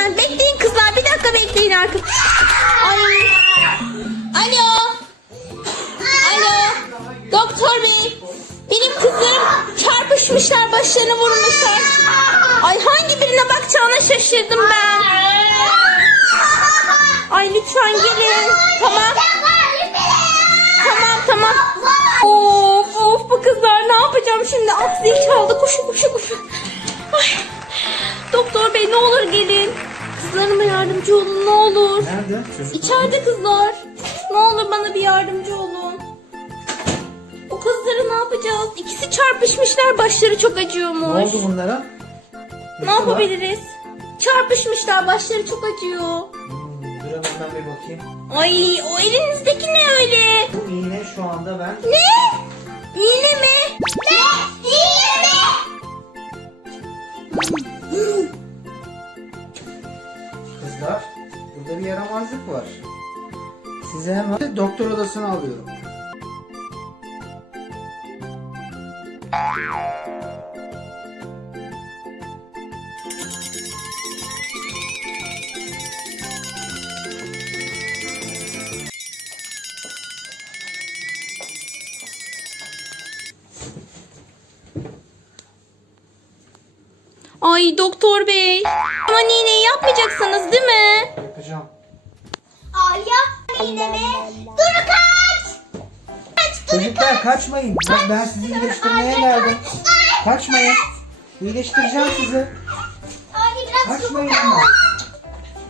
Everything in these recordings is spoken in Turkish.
lütfen bekleyin kızlar bir dakika bekleyin arkadaşlar. Ay. Alo. Alo. Doktor bey. Benim kızım çarpışmışlar başlarını vurmuşlar. Ay hangi birine bakacağına şaşırdım ben. Ay lütfen gelin. Tamam. Tamam tamam. Of of bu kızlar ne yapacağım şimdi? Aksi çaldı koşu koşu koşu. Ay. Doktor bey ne olur gelin kızlarıma yardımcı olun ne olur. Nerede? Çocuk İçeride mı? kızlar. Ne olur bana bir yardımcı olun. O kızları ne yapacağız? İkisi çarpışmışlar başları çok acıyormuş. Ne oldu bunlara? Ne, ne yapabiliriz? İnsanlar? Çarpışmışlar başları çok acıyor. Hmm, dur ben bir bakayım. Ay o elinizdeki ne öyle? Bu iğne şu anda ben. Ne? İğne mi? yaramazlık var. Size hemen de doktor odasını alıyorum. Ay doktor bey. Ama nene yapmayacaksınız değil mi? Yapacağım. Dur, kaç! Kaç, Çocuklar, dur, kaç! kaçmayın. Ben kaç. Ben sizi iyileştirmeye geldim. Kaçmayın. İyileştireceğim sizi. Alim, kaçmayın alim. ama. Alim.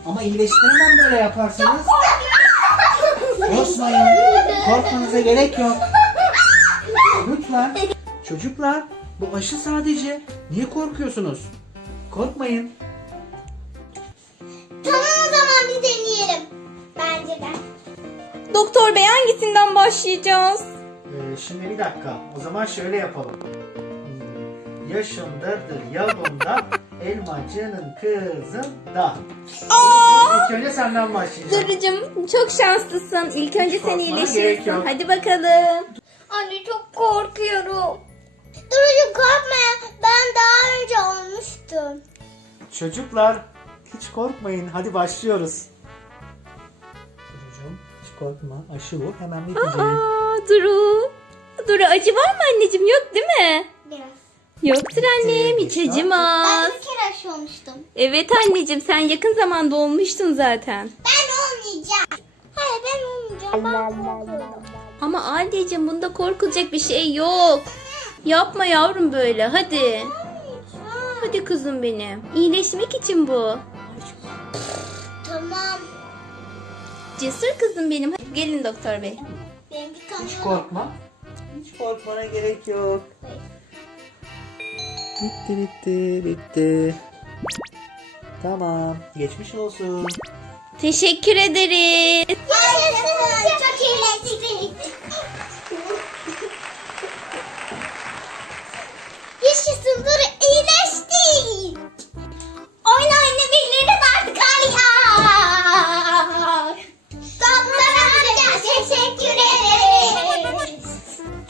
Ama iyileştiremem böyle yaparsanız. Korkmayın. Korkmanıza gerek yok. Lütfen. Çocuklar bu aşı sadece. Niye korkuyorsunuz? Korkmayın. Tamam o zaman bir deneyelim. Bence de. Ben. Doktor Bey hangisinden başlayacağız? Ee, şimdi bir dakika. O zaman şöyle yapalım. Yaşındadır yavrumda elmacının kızında. Aa! İlk önce senden başlayacağım. Zırcım çok şanslısın. İlk önce Hiç seni iyileştirsin. Hadi bakalım. Anne çok korkuyorum. Durucum korkma. Ben daha önce olmuştum. Çocuklar hiç korkmayın. Hadi başlıyoruz korkma. Aşı bu. Hemen bir kezine. Aa, Duru. Duru acı var mı anneciğim? Yok değil mi? Biraz. Yoktur annem. Evet, Hiç yok. acımaz. Ben bir kere aşı olmuştum. Evet anneciğim. Sen yakın zamanda olmuştun zaten. Ben olmayacağım. Hayır ben olmayacağım. Ben, ben, ben, ben, ben. Ama anneciğim bunda korkulacak bir şey yok. Yapma yavrum böyle. Hadi. Hadi kızım benim. İyileşmek için bu. cesur kızım benim. Hadi gelin doktor bey. Hiç korkma. Hiç korkmana gerek yok. Hayır. Bitti bitti bitti. Tamam. Geçmiş olsun. Teşekkür ederiz. Hayır, çok iyileştik.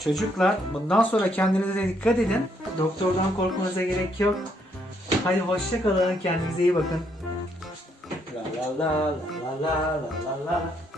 çocuklar bundan sonra kendinize dikkat edin. Doktordan korkmanıza gerek yok. Hadi hoşça kalın. Kendinize iyi bakın. La la la la la la la la.